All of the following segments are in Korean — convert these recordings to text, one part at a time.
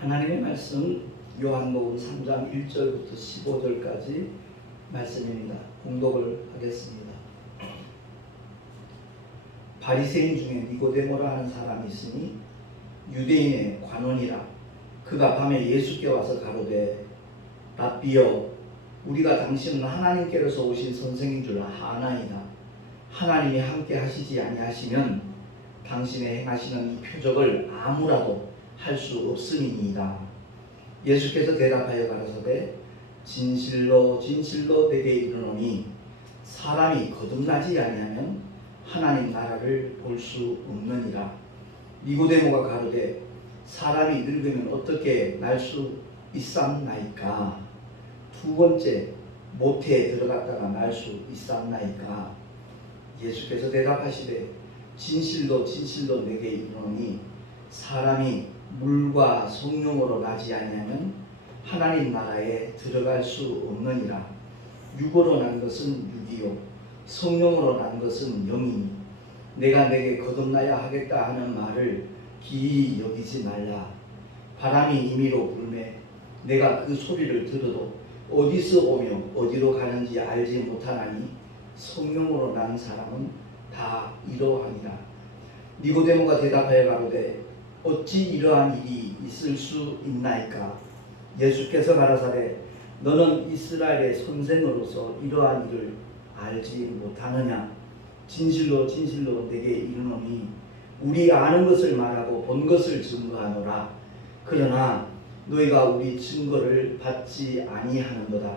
하나님의 말씀 요한복음 3장 1절부터 15절까지 말씀입니다. 공독을 하겠습니다. 바리새인 중에 니고데모라 하는 사람이 있으니 유대인의 관원이라. 그가 밤에 예수께 와서 가로되 랍비여, 우리가 당신은 하나님께로서 오신 선생인 줄 아나이다. 하나님이 함께 하시지 아니하시면 당신의 행하시는 이 표적을 아무라도 할 수 없음이니이다. 예수께서 대답하여 가라사대 진실로 진실로 내게 이르노니 사람이 거듭나지 아니하면 하나님 나라를 볼 수 없느니라. 니고데모가 가로되 사람이 늙으면 어떻게 날 수 있삼나이까? 두 번째, 모태에 들어갔다가 날 수 있삼나이까? 예수께서 대답하시되 진실로 진실로 내게 이르노니 사람이 물과 성령으로 나지 아니하면 하나님 나라에 들어갈 수 없느니라. 육으로 난 것은 육이요 성령으로 난 것은 영이니 내가 내게 거듭나야 하겠다 하는 말을 기이 여기지 말라. 바람이 임의로 불매 내가 그 소리를 들어도 어디서 오며 어디로 가는지 알지 못하나니 성령으로 난 사람은 다 이러하니라. 니고데모가 대답하여 가로되 어찌 이러한 일이 있을 수 있나이까? 예수께서 가라사대 너는 이스라엘의 선생으로서 이러한 일을 알지 못하느냐? 진실로 진실로 내게 이르노니 우리 아는 것을 말하고 본 것을 증거하노라. 그러나 너희가 우리 증거를 받지 아니하는도다.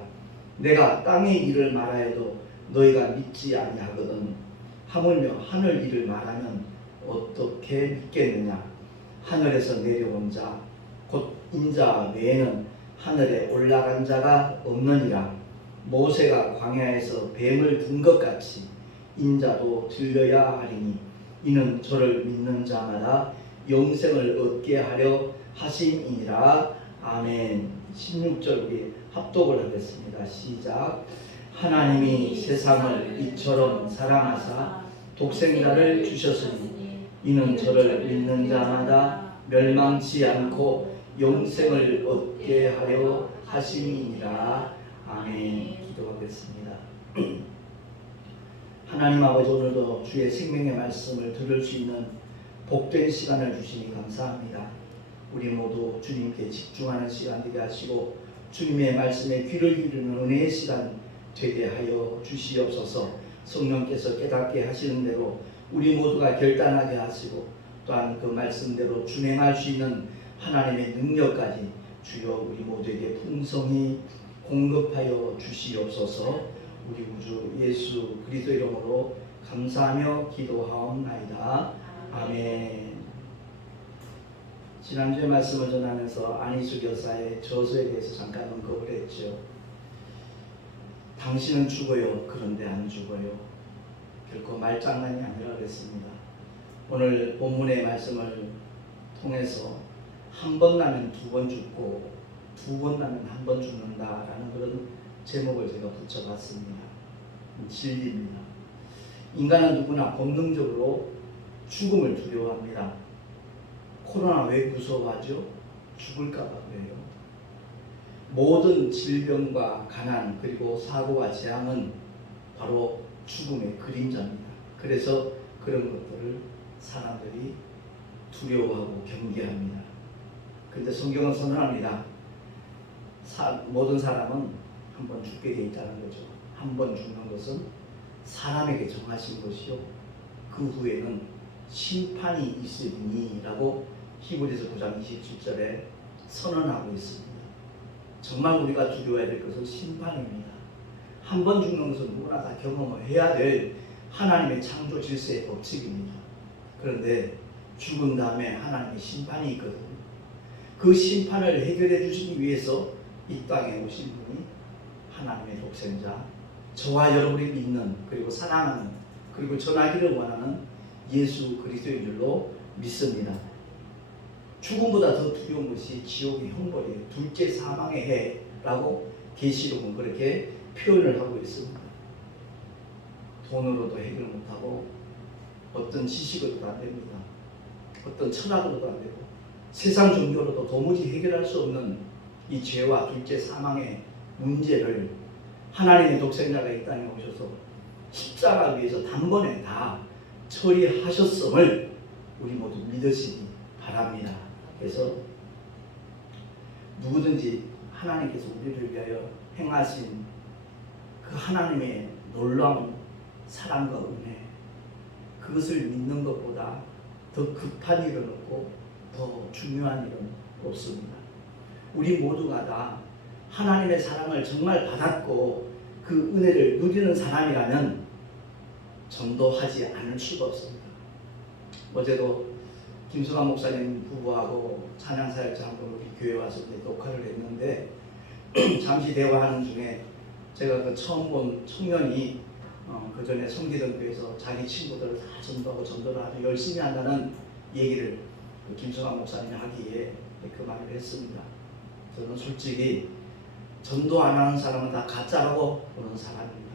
내가 땅의 일을 말하여도 너희가 믿지 아니하거든. 하물며 하늘 일을 말하면 어떻게 믿겠느냐? 하늘에서 내려온 자 곧 인자 외에는 하늘에 올라간 자가 없느니라. 모세가 광야에서 뱀을 든 것 같이 인자도 들려야 하리니 이는 저를 믿는 자마다 영생을 얻게 하려 하심이니라. 아멘. 16절 우리 합독을 하겠습니다. 시작. 하나님이 세상을 이처럼 사랑하사 독생자를 주셨으니 이는 저를 믿는 자마다 멸망치 않고 영생을 얻게 하려 하심이니라. 아멘. 기도하겠습니다. 하나님 아버지, 오늘도 주의 생명의 말씀을 들을 수 있는 복된 시간을 주시니 감사합니다. 우리 모두 주님께 집중하는 시간 되게 하시고 주님의 말씀에 귀를 기울이는 은혜의 시간 되게 하여 주시옵소서. 성령께서 깨닫게 하시는 대로 우리 모두가 결단하게 하시고 또한 그 말씀대로 준행할 수 있는 하나님의 능력까지 주여 우리 모두에게 풍성히 공급하여 주시옵소서. 우리 우주 예수 그리스도 이름으로 감사하며 기도하옵나이다. 아멘. 지난주에 말씀을 전하면서 안희숙 여사의 저서에 대해서 잠깐 언급을 했죠. 당신은 죽어요. 그런데 안 죽어요. 결코 말장난이 아니라 그랬습니다. 오늘 본문의 말씀을 통해서 한 번 나면 두 번 죽고 두 번 나면 한 번 죽는다라는 그런 제목을 제가 붙여봤습니다. 진리입니다. 인간은 누구나 본능적으로 죽음을 두려워합니다. 코로나 왜 무서워하죠? 죽을까 봐 그래요. 모든 질병과 가난 그리고 사고와 재앙은 바로 죽음의 그림자입니다. 그래서 그런 것들을 사람들이 두려워하고 경계합니다. 그런데 성경은 선언합니다. 모든 사람은 한 번 죽게 되어 있다는 거죠. 한 번 죽는 것은 사람에게 정하신 것이요 그 후에는 심판이 있으리니 라고 히브리서 9장 27절에 선언하고 있습니다. 정말 우리가 두려워해야 될 것은 심판입니다. 한 번 죽는 것은 누구나 다 경험을 해야 될 하나님의 창조 질서의 법칙입니다. 그런데 죽은 다음에 하나님의 심판이 있거든요. 그 심판을 해결해 주시기 위해서 이 땅에 오신 분이 하나님의 독생자, 저와 여러분이 믿는 그리고 사랑하는 그리고 전하기를 원하는 예수 그리스도인 줄로 믿습니다. 죽음보다 더 두려운 것이 지옥의 형벌이에요. 둘째 사망의 해라고 계시록은 그렇게 표현을 하고 있습니다. 돈으로도 해결 못하고 어떤 지식으로도 안 됩니다. 어떤 철학으로도 안 되고 세상 종교로도 도무지 해결할 수 없는 이 죄와 둘째 사망의 문제를 하나님의 독생자가 이 땅에 오셔서 십자가 위에서 단번에 다 처리하셨음을 우리 모두 믿으시기 바랍니다. 그래서 누구든지 하나님께서 우리를 위하여 행하신 그 하나님의 놀라운 사랑과 은혜, 그것을 믿는 것보다 더 급한 일은 없고 더 중요한 일은 없습니다. 우리 모두가 다 하나님의 사랑을 정말 받았고 그 은혜를 누리는 사람이라면 전도하지 않을 수가 없습니다. 어제도 김수남 목사님 부부하고 찬양사역장으로 우리 교회 와서 녹화를 했는데 잠시 대화하는 중에 제가 그 처음 본 청년이 그 전에 섬기던 교회에서 자기 친구들을 다 전도하고 전도를 아주 열심히 한다는 얘기를 그 김수남 목사님이 하기에 그 말을 했습니다. 저는 솔직히 전도 안 하는 사람은 다 가짜라고 보는 사람입니다.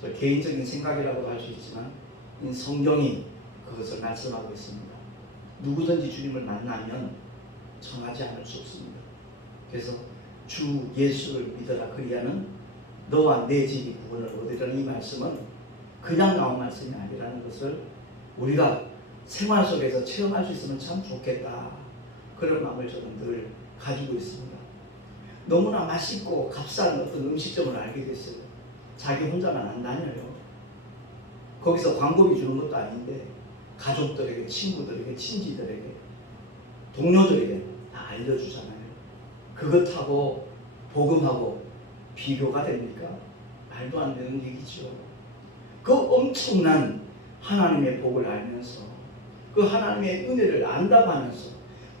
저 개인적인 생각이라고 할 수 있지만 이 성경이 그것을 말씀하고 있습니다. 누구든지 주님을 만나면 전하지 않을 수 없습니다. 그래서 주 예수를 믿어라 그리하면 너와 내 집이 구원을 얻으리라는 이 말씀은 그냥 나온 말씀이 아니라는 것을 우리가 생활 속에서 체험할 수 있으면 참 좋겠다, 그런 마음을 저는 늘 가지고 있습니다. 너무나 맛있고 값싼 어떤 음식점을 알게 됐어요. 자기 혼자만 안 다녀요. 거기서 광고비 주는 것도 아닌데 가족들에게, 친구들에게, 친지들에게, 동료들에게 다 알려주잖아요. 그것하고 복음하고 비교가 됩니까? 말도 안 되는 얘기죠. 그 엄청난 하나님의 복을 알면서, 그 하나님의 은혜를 안다고 하면서,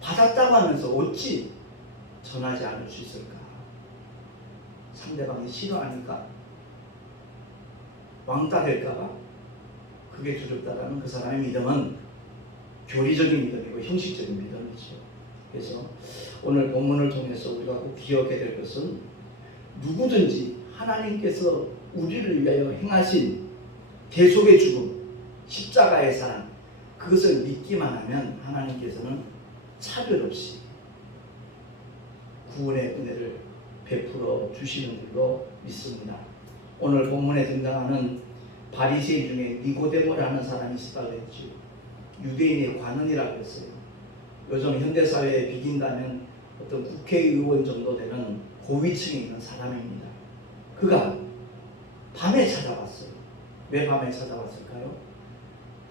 받았다고 하면서 어찌 전하지 않을 수 있을까? 상대방이 싫어하니까? 왕따 될까봐? 그게 두렵다라는 그 사람의 믿음은 교리적인 믿음이고 형식적인 믿음이죠. 그래서 오늘 본문을 통해서 우리가 꼭 기억해야 될 것은 누구든지 하나님께서 우리를 위하여 행하신 대속의 죽음, 십자가의 사랑, 그것을 믿기만 하면 하나님께서는 차별 없이 구원의 은혜를 베풀어 주시는 줄로 믿습니다. 오늘 본문에 등장하는 바리새인 중에 니고데모라는 사람이 있었다고 했죠. 유대인의 관원이라고 했어요. 요즘 현대사회에 비긴다면 어떤 국회의원 정도 되는 고위층에 있는 사람입니다. 그가 밤에 찾아왔어요. 왜 밤에 찾아왔을까요?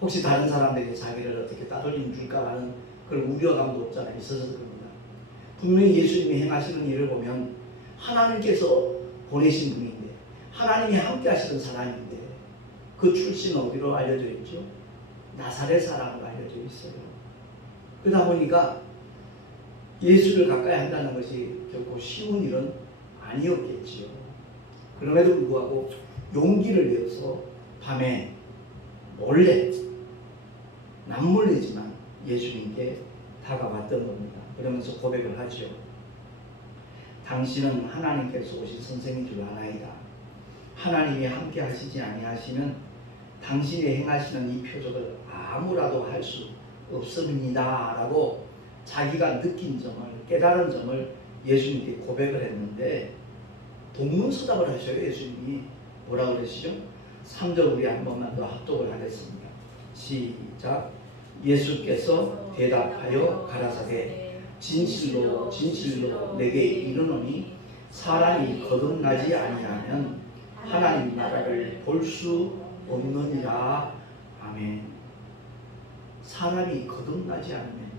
혹시 다른 사람들이 자기를 어떻게 따돌림 줄까 하는 그런 우려감도 없잖아요. 있어서 그럽니다. 분명히 예수님이 행하시는 일을 보면 하나님께서 보내신 분인데, 하나님이 함께 하시던 사람인데, 그 출신은 어디로 알려져 있죠? 나사렛 사람으로 알려져 있어요. 그러다 보니까 예수를 가까이 한다는 것이 결코 쉬운 일은 아니었겠지요. 그럼에도 불구하고 용기를 내어서 밤에 몰래, 남몰래지만 예수님께 다가왔던 겁니다. 그러면서 고백을 하죠. 당신은 하나님께서 오신 선생인 줄 아나이다. 하나님이 함께 하시지 아니하시면 당신이 행하시는 이 표적을 아무라도 할 수 없습니다 라고 자기가 느낀 점을, 깨달은 점을 예수님께 고백을 했는데 동문서답을 하셔요. 예수님이 뭐라고 그러시죠? 3절 우리 한 번만 더 합독을 하겠습니다. 시작. 예수께서 대답하여 가라사대 진실로 진실로 내게 이르노니 사람이 거듭나지 아니하면 하나님 나라를 볼 수 없느니라. 아멘. 사람이 거듭나지 않으면,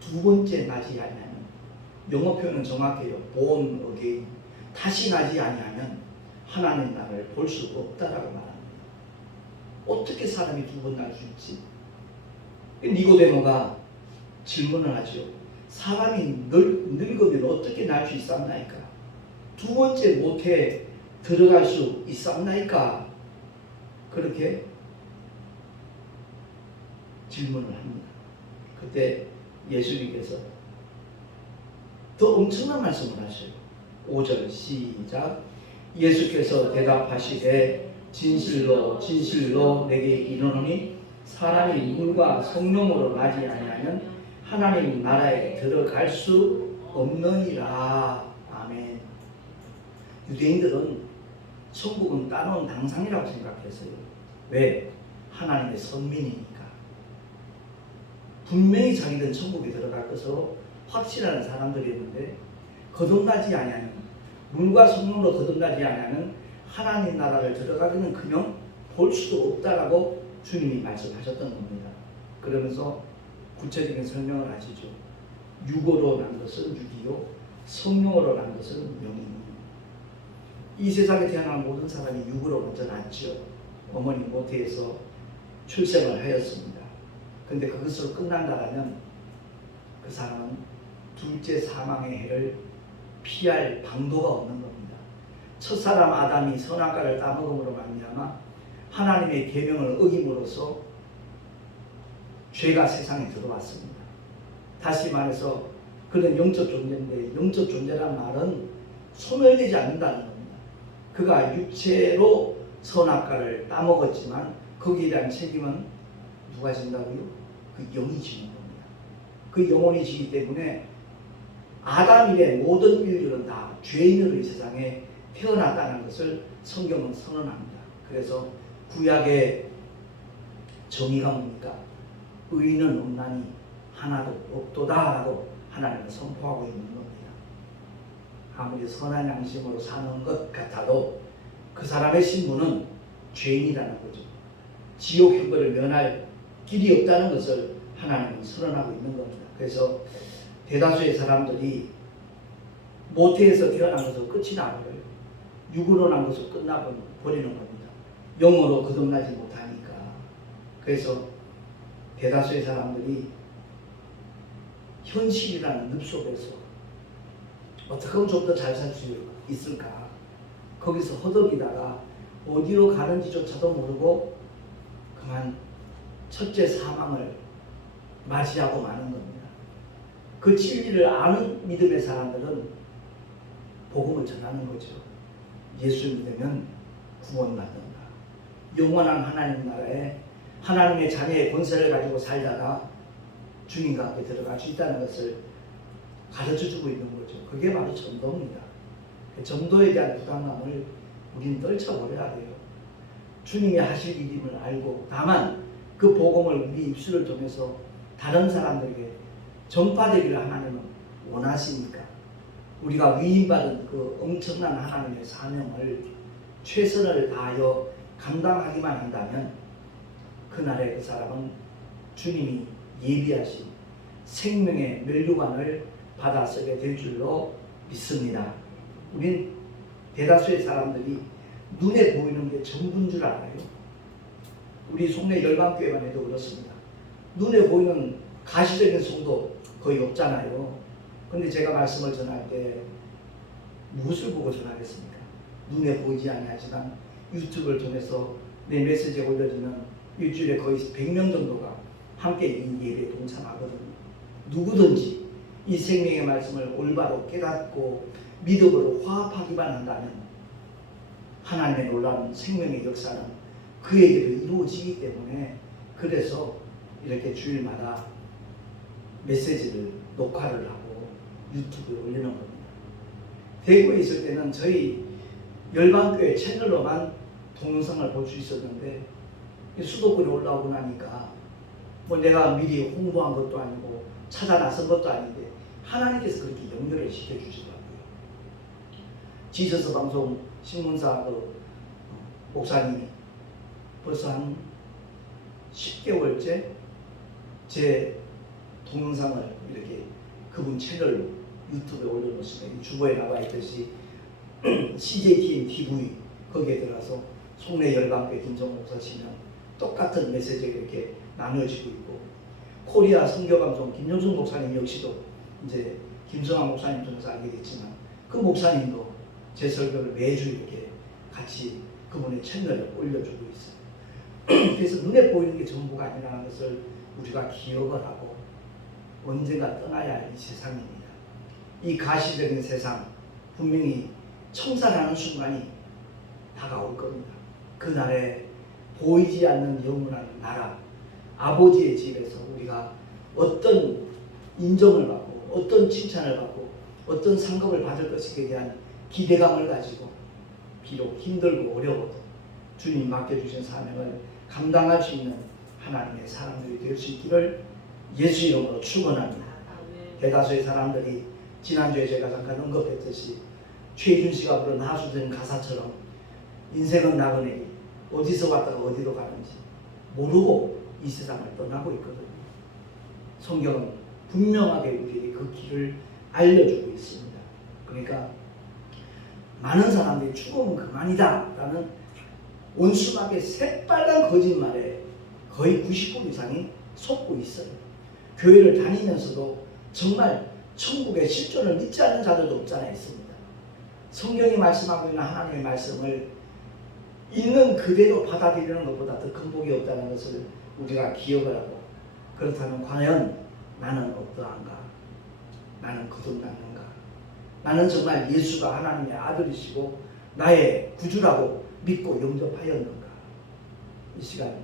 두 번째 나지 아니하면, 영어 표현은 정확해요. born again. 다시 나지 아니하면 하나님 나라를 볼 수 없다라고 말합니다. 어떻게 사람이 두 번 날 수 있지? 니고데모가 질문을 하죠. 사람이 늙으면 어떻게 날 수 있었나이까? 두 번째 못해 들어갈 수 있었나이까? 그렇게 질문을 합니다. 그때 예수님께서 더 엄청난 말씀을 하셔요. 5절 시작. 예수께서 대답하시되 진실로 진실로 내게 이르노니 사람이 물과 성령으로 나지 아니하면 하나님 나라에 들어갈 수 없느니라. 아멘. 유대인들은 천국은 따놓은 당상이라고 생각했어요. 왜? 하나님의 선민이니까. 분명히 자기는 천국에 들어갈 것으로 확신하는 사람들이었는데 거듭나지 아니하는, 물과 성령으로 거듭나지 아니하는 하나님 나라를 들어가기는 그냥 볼 수도 없다라고 주님이 말씀하셨던 겁니다. 그러면서 구체적인 설명을 하시죠. 육으로 난 것은 육이요 성령으로 난 것은 영이니. 이 세상에 태어난 모든 사람이 육으로 먼저 났죠. 어머니 모태에서 출생을 하였습니다. 근데 그것으로 끝난다라면 그 사람은 둘째 사망의 해를 피할 방도가 없는 겁니다. 첫사람 아담이 선악과를 따먹음으로 말미암아 하나님의 계명을 어김으로써 죄가 세상에 들어왔습니다. 다시 말해서 그는 영적 존재인데, 영적 존재란 말은 소멸되지 않는다는 겁니다. 그가 육체로 선악과를 따먹었지만 거기에 대한 책임은 누가 진다고요? 그 영이 지는 겁니다. 그 영혼이 지기 때문에 아담 이래 모든 인류는 다 죄인으로 이 세상에 태어났다는 것을 성경은 선언합니다. 그래서 구약의 정의가 뭡니까? 의인은 없나니 하나도 없도다라고 하나님은 선포하고 있는 겁니다. 아무리 선한 양심으로 사는 것 같아도 그 사람의 신분은 죄인이라는 거죠. 지옥 형벌을 면할 길이 없다는 것을 하나님은 선언하고 있는 겁니다. 그래서 대다수의 사람들이 모태에서 태어난 것으로 끝이 나버려요. 육으로 난 것으로 끝나버리는 겁니다. 영으로 거듭나지 못하니까. 그래서 대다수의 사람들이 현실이라는 늪 속에서 어떻게 하면 좀 더 잘 살 수 있을까? 거기서 허덕이다가 어디로 가는지조차도 모르고 그만 첫째 사망을 맞이하고 마는 겁니다. 그 진리를 아는 믿음의 사람들은 복음을 전하는 거죠. 예수 믿으면 구원받는다. 영원한 하나님 나라에 하나님의 자녀의 권세를 가지고 살다가 주님과 함께 들어갈 수 있다는 것을 가르쳐주고 있는 거죠. 그게 바로 전도입니다. 전도에 대한 부담감을 우리는 떨쳐버려야 돼요. 주님이 하실 일임을 알고, 다만 그 복음을 우리 입술을 통해서 다른 사람들에게 전파되기를 하나님은 원하시니까 우리가 위임받은 그 엄청난 하나님의 사명을 최선을 다하여 감당하기만 한다면 그날에 그 사람은 주님이 예비하신 생명의 면류관을 받아 쓰게 될 줄로 믿습니다. 우린 대다수의 사람들이 눈에 보이는 게 전부인 줄 알아요. 우리 송내 열방교회만 해도 그렇습니다. 눈에 보이는 가시적인 성도 거의 없잖아요. 근데 제가 말씀을 전할 때 무엇을 보고 전하겠습니까? 눈에 보이지 아니하지만 유튜브를 통해서 내 메시지가 올려지면 일주일에 거의 100명 정도가 함께 이 예배에 동참하거든요. 누구든지 이 생명의 말씀을 올바로 깨닫고 믿음으로 화합하기만 한다면 하나님의 놀라운 생명의 역사는 그에게도 이루어지기 때문에, 그래서 이렇게 주일마다 메시지를 녹화를 하고 유튜브에 올리는 겁니다. 대구에 있을 때는 저희 열방교회 채널로만 동영상을 볼 수 있었는데 수도권에 올라오고 나니까 뭐 내가 미리 홍보한 것도 아니고 찾아 나선 것도 아닌데 하나님께서 그렇게 연결을 시켜주시더라고요. 지저스 방송 신문사 그 목사님이 벌써 한 10개월째 제 동영상을 이렇게 그분 채널 유튜브에 올려놓습니다. 주보에 나와 있듯이 CJTN TV 거기에 들어가서 송내 열방교회 김정호 목사 치면 똑같은 메시지가 이렇게 나누어지고 있고, 코리아 선교방송 김영순 목사님 역시도 이제 김성환 목사님 통해서 알게 됐지만 그 목사님도 제 설교를 매주 이렇게 같이 그분의 채널에 올려주고 있어요. 그래서 눈에 보이는 게 전부가 아니라는 것을 우리가 기억을 하고 언젠가 떠나야 할 이 세상입니다. 이 가시적인 세상 분명히 청산하는 순간이 다가올 겁니다. 그날에 보이지 않는 영원한 나라, 아버지의 집에서 우리가 어떤 인정을 받고 어떤 칭찬을 받고 어떤 상급을 받을 것에 대한 기대감을 가지고 비록 힘들고 어려워도 주님 맡겨주신 사명을 감당할 수 있는 하나님의 사람들이 될 수 있기를 예수 이름으로 축원합니다. 대다수의 사람들이 지난주에 제가 잠깐 언급했듯이 최준 씨가 부른 하수된 가사처럼 인생은 나그네니 어디서 왔다가 어디로 가는지 모르고 이 세상을 떠나고 있거든요. 성경은 분명하게 우리에게 그 길을 알려주고 있습니다. 그러니까 많은 사람들이 죽으면 그만이다 라는 온순하게 새빨간 거짓말에 거의 90% 이상이 속고 있어요. 교회를 다니면서도 정말 천국의 실존을 믿지 않는 자들도 없잖아 있습니다. 성경이 말씀하고 있는 하나님의 말씀을 있는 그대로 받아들이는 것보다 더 큰 복이 없다는 것을 우리가 기억을 하고, 그렇다면 과연 나는 어떠한가? 나는 거듭났는가? 나는 정말 예수가 하나님의 아들이시고 나의 구주라고 믿고 영접하였는가? 이 시간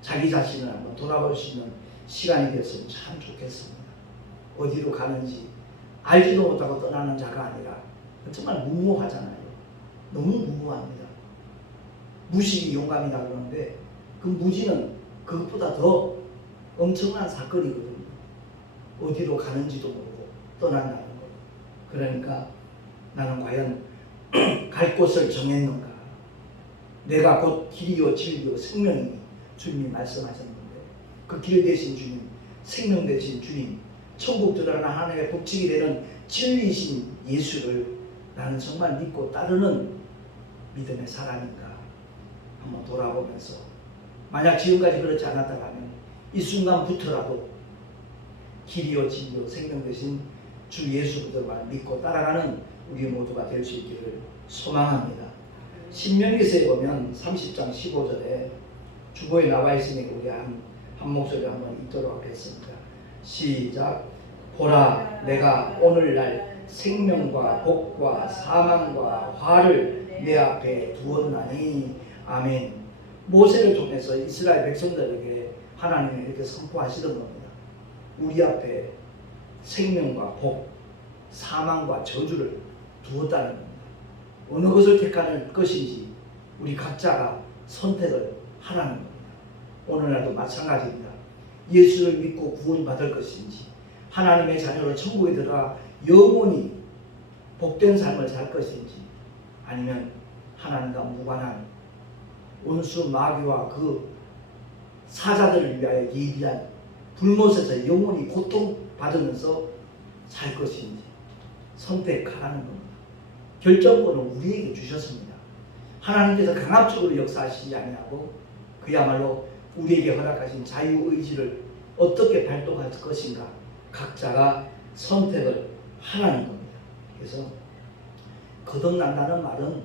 자기 자신을 한번 돌아볼 수 있는 시간이 되었으면 참 좋겠습니다. 어디로 가는지 알지도 못하고 떠나는 자가 아니라 정말 무모하잖아요. 너무 무모합니다. 무식이 용감이다 그러는데 그 무지는 그것보다 더 엄청난 사건이거든요. 어디로 가는지도 모르고 떠난다는 것. 그러니까 나는 과연 갈 곳을 정했는가? 내가 곧 길이요 진리요 생명이니 주님이 말씀하셨는데 그 길 대신 주님, 생명 대신 주님, 천국 들어가는 하나님의 법칙이 되는 진리이신 예수를 나는 정말 믿고 따르는 믿음의 사람인가 한번 돌아보면서, 만약 지금까지 그렇지 않았다면 이 순간부터라도 길이요 진리요 생명 되신 주 예수를 믿고 따라가는 우리 모두가 될 수 있기를 소망합니다. 신명기서에 보면 30장 15절에 주보에 나와 있으니까 우리 한 목소리 한번 읽도록 하겠습니다. 시작. 보라, 내가 오늘날 생명과 복과 사망과 화를 내 앞에 두었나니. 아멘. 모세를 통해서 이스라엘 백성들에게 하나님이 이렇게 선포하시던 겁니다. 우리 앞에 생명과 복, 사망과 저주를 두었다는 겁니다. 어느 것을 택할 것인지 우리 각자가 선택을 하라는 겁니다. 오늘날도 마찬가지입니다. 예수를 믿고 구원받을 것인지, 하나님의 자녀로 천국에 들어가 영원히 복된 삶을 살 것인지, 아니면 하나님과 무관한 온수 마귀와 그 사자들을 위하여 예비한 불못에서 영원히 고통받으면서 살 것인지 선택하라는 겁니다. 결정권은 우리에게 주셨습니다. 하나님께서 강압적으로 역사하시지 아니하고 그야말로 우리에게 허락하신 자유의지를 어떻게 발동할 것인가 각자가 선택을 하라는 겁니다. 그래서 거듭난다는 말은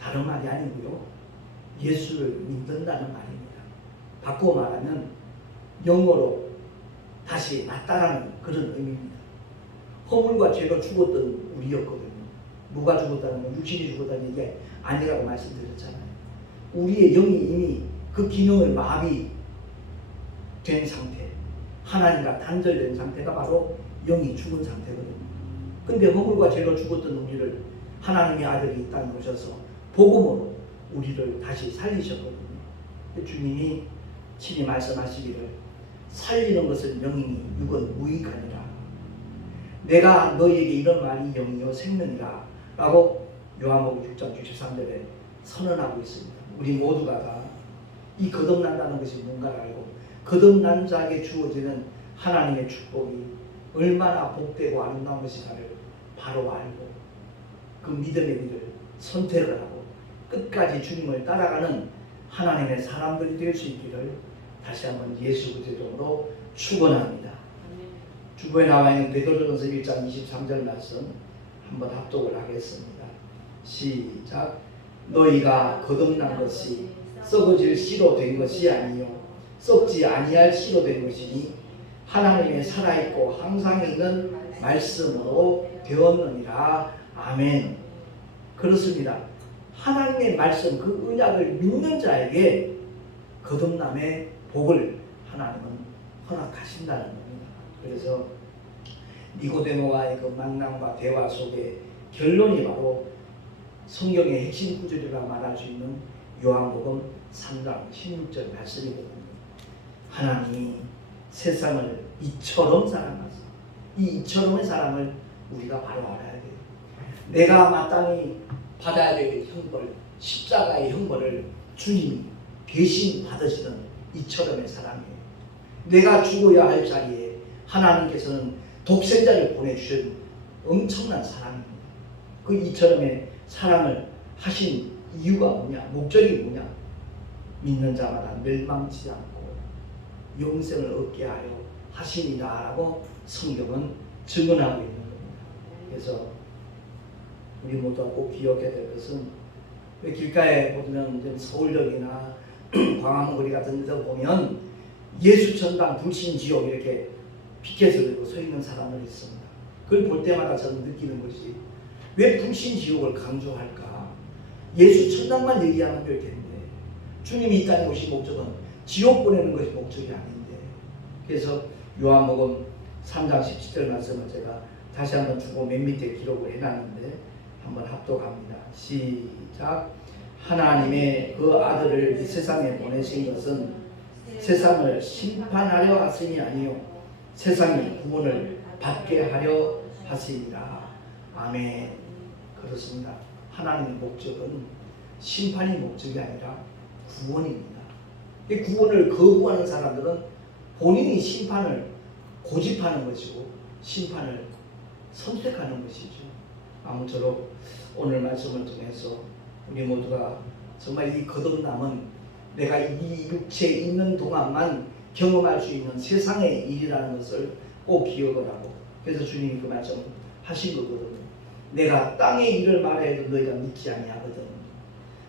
다른 말이 아니고요, 예수를 믿는다는 말입니다. 바꾸어 말하면 영어로 다시 맞다라는 그런 의미입니다. 허물과 죄로 죽었던 우리였거든요. 누가 죽었다는 건 육신이 죽었다는 얘기 아니라고 말씀드렸잖아요. 우리의 영이 이미 그 기능을 마비된 상태, 하나님과 단절된 상태가 바로 영이 죽은 상태거든요. 근데 허물과 죄로 죽었던 우리를 하나님의 아들이 이 땅에 오셔서 복음으로 우리를 다시 살리셨거든요. 주님이 친히 말씀하시기를 살리는 것은 영이니 육은 무익하니라. 내가 너희에게 이런 말이 영이요 생명이라 라고 요한복음 6장 63절에 선언하고 있습니다. 우리 모두가 다 이 거듭난다는 것이 뭔가를 알고, 거듭난 자에게 주어지는 하나님의 축복이 얼마나 복되고 아름다운 것인가를 바로 알고 그 믿음의 길을 선택을 하고 끝까지 주님을 따라가는 하나님의 사람들이 될 수 있기를 다시 한번 예수 그리스도로 축원합니다. 주보에 나와 있는 베드로전서 1장 23절 말씀 한번 합독을 하겠습니다. 시작. 너희가 거듭난 것이 썩어질 씨로 된 것이 아니요 썩지 아니할 씨로 된 것이니 하나님의 살아있고 항상 있는 말씀으로 되었느니라. 아멘. 그렇습니다. 하나님의 말씀, 그 언약을 믿는 자에게 거듭남의 복을 하나님은 허락하신다는 겁니다. 그래서 니고데모와의 그 만남과 대화 속에 결론이 바로 성경의 핵심 구절이라고 말할 수 있는 요한복음 3장 16절 말씀이거든요. 하나님이 세상을 이처럼 사랑하사, 이 이처럼의 사랑을 우리가 바로 알아야 돼요. 내가 마땅히 받아야 될 형벌, 십자가의 형벌을 주님이 대신 받으시는 이처럼의 사랑이에요. 내가 죽어야 할 자리에 하나님께서는 독생자를 보내주신 엄청난 사랑입니다. 그 이처럼의 사랑을 하신 이유가 뭐냐, 목적이 뭐냐, 믿는 자마다 멸망치 않고 영생을 얻게 하려 하심이다라고 성경은 증언하고 있는 겁니다. 그래서 우리 모두가 꼭 기억해야 될 것은, 왜 길가에 보면 서울역이나 광화문거리 같은 데서 보면 예수천당 불신지옥 이렇게 피켓을 들고 서 있는 사람들이 있습니다. 그걸 볼 때마다 저는 느끼는 것이, 왜 불신지옥을 강조할까? 예수천당만 얘기하면 될 텐데 주님이 이 땅에 오신 목적은 지옥 보내는 것이 목적이 아닌데. 그래서 요한복음 3장 17절 말씀을 제가 다시 한번 주고 맨 밑에 기록을 해놨는데 한번 합독합니다. 시작. 하나님의 그 아들을 이 세상에 보내신 것은 세상을 심판하려 하심이 아니요 세상이 구원을 받게 하려 하심이라. 아멘. 그렇습니다. 하나님의 목적은 심판이 목적이 아니라 구원입니다. 이 구원을 거부하는 사람들은 본인이 심판을 고집하는 것이고 심판을 선택하는 것이죠. 아무쪼록 오늘 말씀을 통해서 우리 모두가 정말 이 거듭남은 내가 이 육체에 있는 동안만 경험할 수 있는 세상의 일이라는 것을 꼭 기억을 하고, 그래서 주님이 그 말씀을 하신 거거든요. 내가 땅의 일을 말해도 너희가 믿지 아니하거든.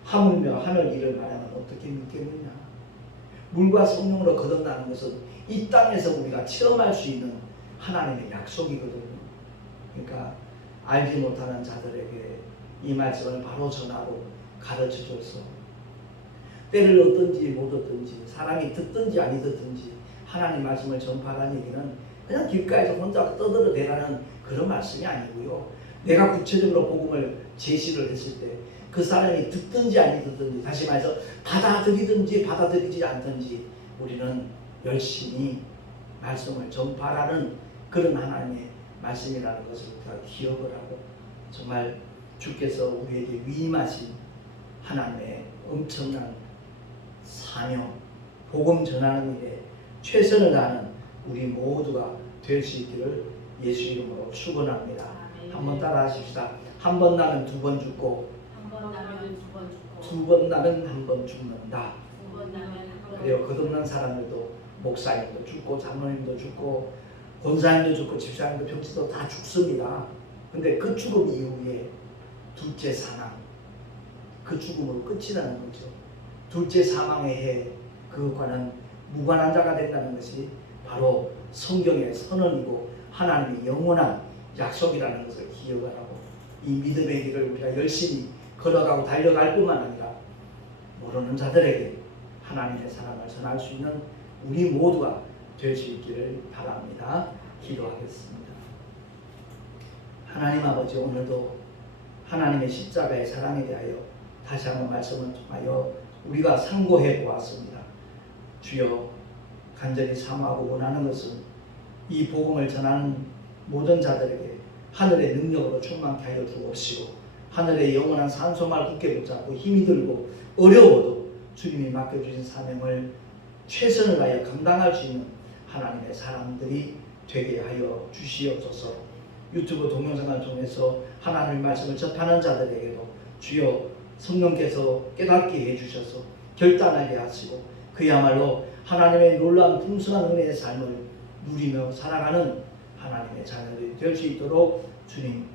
하물며 하늘 일을 말하면 어떻게 믿겠느냐. 물과 성령으로 거듭나는 것은 이 땅에서 우리가 체험할 수 있는 하나님의 약속이거든요. 그러니까 알지 못하는 자들에게 이 말씀을 바로 전하고 가르쳐줘서 때를 얻든지 못 얻든지 사람이 듣든지 아니 듣든지 하나님 말씀을 전파하는 얘기는 그냥 길가에서 혼자 떠들어대라는 그런 말씀이 아니고요. 내가 구체적으로 복음을 제시를 했을 때 그 사람이 듣든지 아니 듣든지, 다시 말해서 받아들이든지 받아들이지 않든지 우리는 열심히 말씀을 전파하는 그런 하나님의 말씀이라는 것을 우리가 기억을 하고, 정말 주께서 우리에게 위임하신 하나님의 엄청난 사명, 복음 전하는 일에 최선을 다하는 우리 모두가 될 수 있기를 예수 이름으로 축원합니다. 한번 따라 하십시다. 한 번 나면 두 번 죽고, 두 번 나면 한 번 죽는다. 그래요. 거듭난 사람들도 목사님도 죽고 장로님도 죽고 권사님도 죽고 집사님도 병치도 다 죽습니다. 근데 그 죽음 이후에 둘째 사망, 그 죽음으로 끝이 나는 거죠. 둘째 사망의 해, 그것과는 무관한 자가 된다는 것이 바로 성경의 선언이고 하나님의 영원한 약속이라는 것을 기억을 하고, 이 믿음의 길을 우리가 열심히 걸어가고 달려갈 뿐만 아니라 모르는 자들에게 하나님의 사랑을 전할 수 있는 우리 모두가 될 수 있기를 바랍니다. 기도하겠습니다. 하나님 아버지, 오늘도 하나님의 십자가의 사랑에 대하여 다시 한번 말씀을 통하여 우리가 상고해 보았습니다. 주여, 간절히 사모하고 원하는 것은 이 복음을 전하는 모든 자들에게 하늘의 능력으로 충만케 하여 주옵시고, 하늘의 영원한 산소말 굳게 붙잡고 힘이 들고 어려워도 주님이 맡겨주신 사명을 최선을 다하여 감당할 수 있는 하나님의 사람들이 되게 하여 주시옵소서. 유튜브 동영상을 통해서 하나님의 말씀을 접하는 자들에게도 주여 성령께서 깨닫게 해주셔서 결단하게 하시고 그야말로 하나님의 놀라운 풍성한 은혜의 삶을 누리며 살아가는 하나님의 자녀들이 될 수 있도록 주님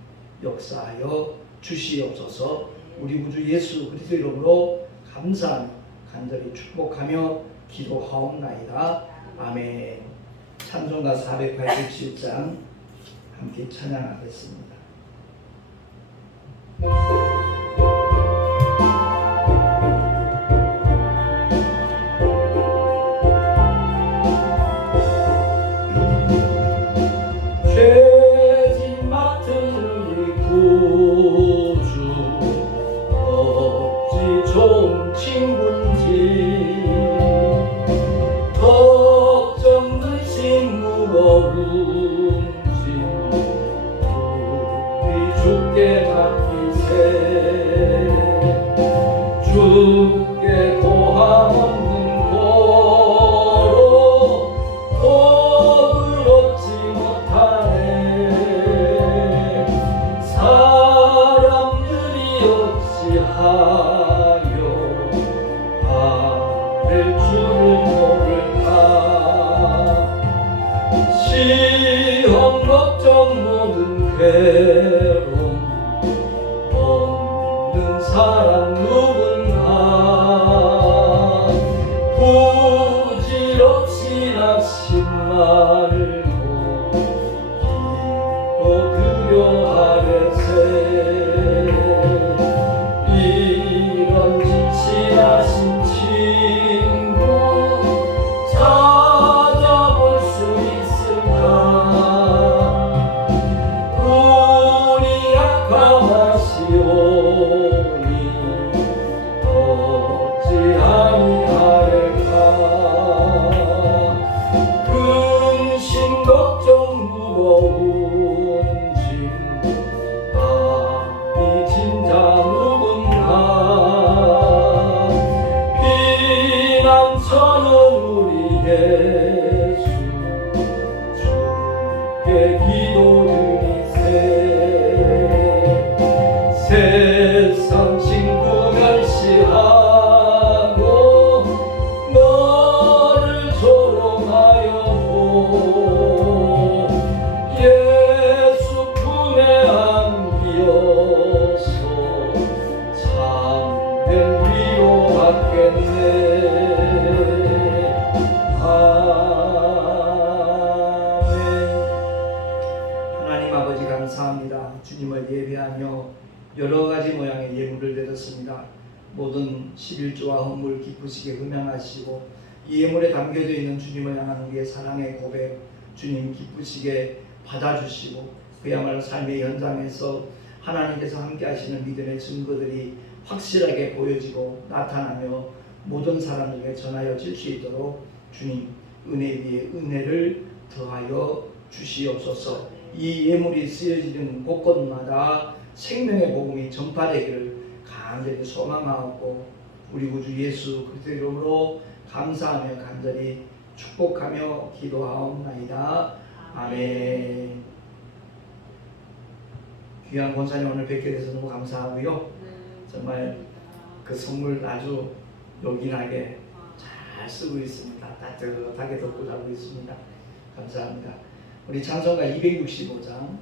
역사하여 주시옵소서. 우리 구주 예수 그리스도 이름으로 감사하며 간절히 축복하며 기도하옵나이다. 아멘. 찬송가 487장 함께 찬양하겠습니다. 죄 외로움 없는 사람 누군가 부질없이 납심만을 드려 하려세 이런 지친하신 친구 찾아볼 수 있을까 우리 약함하시오니 어찌 아니하리까 근심 걱정 무거운 저는 우리 예수 주께 기도드리세 세상 친구 멸시하고 너를 조롱하여도 예수 품에 안기어서 참된 위로받겠네 감사합니다. 주님을 예배하며 여러 가지 모양의 예물을 드렸습니다. 모든 11조와 헌물 기쁘시게 흠양하시고 이 예물에 담겨져 있는 주님을 향한 우리의 사랑의 고백 주님 기쁘시게 받아주시고 그야말로 삶의 현장에서 하나님께서 함께 하시는 믿음의 증거들이 확실하게 보여지고 나타나며 모든 사람에게 전하여질 수 있도록 주님 은혜 위에 은혜를 더하여 주시옵소서. 이 예물이 쓰여지는 곳곳마다 생명의 복음이 전파되기를 간절히 소망하고 우리 구주 예수 그리스도의 이름으로 감사하며 간절히 축복하며 기도하옵나이다. 아멘. 귀한 권사님 오늘 뵙게 돼서 너무 감사하고요. 정말 그 선물 아주 요긴하게 잘 쓰고 있습니다. 따뜻하게 덮고 자고 있습니다. 감사합니다. 우리 찬송가 265장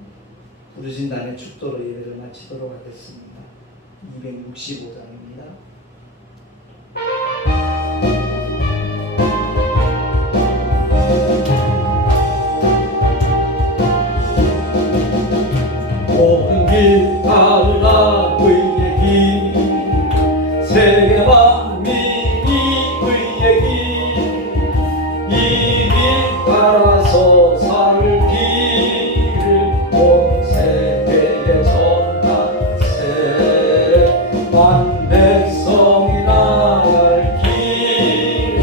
부르신단의 축도로 예배를 마치도록 하겠습니다. 265장입니다. 모든 길 따르라 의의 길 세계 만민이 의의 길 이 길 따라서 살 길을 온 세계에 전하세 만 백성이 나갈 길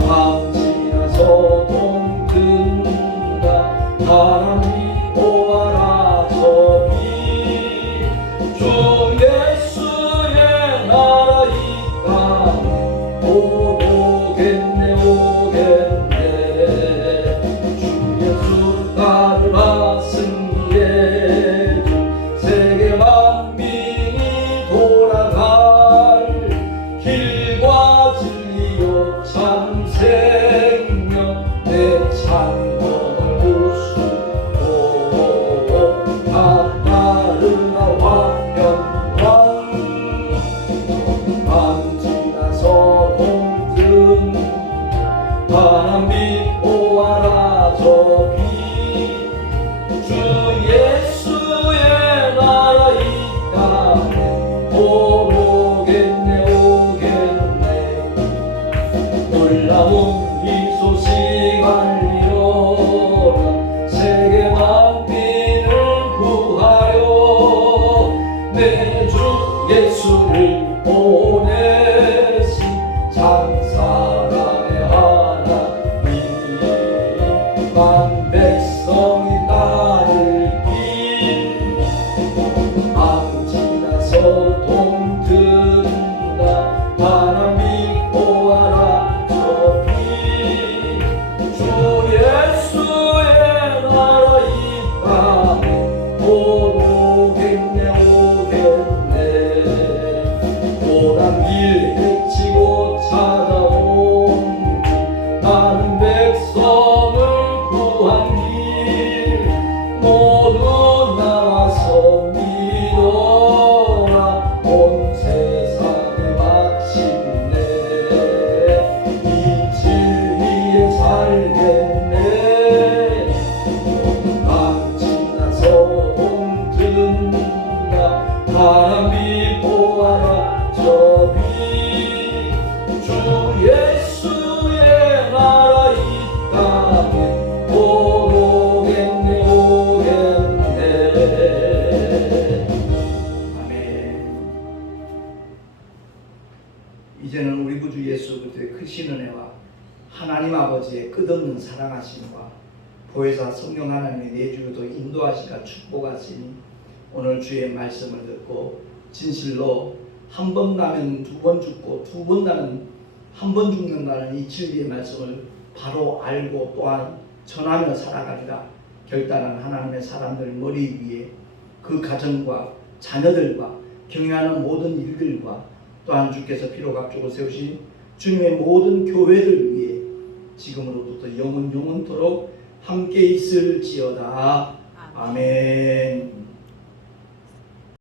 밤 지나서 동든다 바람이 오아라 저기 주 아버지의 끝없는 사랑하심과 보혜사 성령 하나님의 내주도 인도하시가 축복하시니 오늘 주의 말씀을 듣고 진실로 한 번 나면 두 번 죽고 두 번 나면 한 번 죽는다는 이 진리의 말씀을 바로 알고 또한 전하며 살아가리라 결단한 하나님의 사람들 머리 위에 그 가정과 자녀들과 경영하는 모든 일들과 또한 주께서 피로 값주고 세우신 주님의 모든 교회를 위해 지금으로부터 영원토록 함께 있을지어다. 아멘.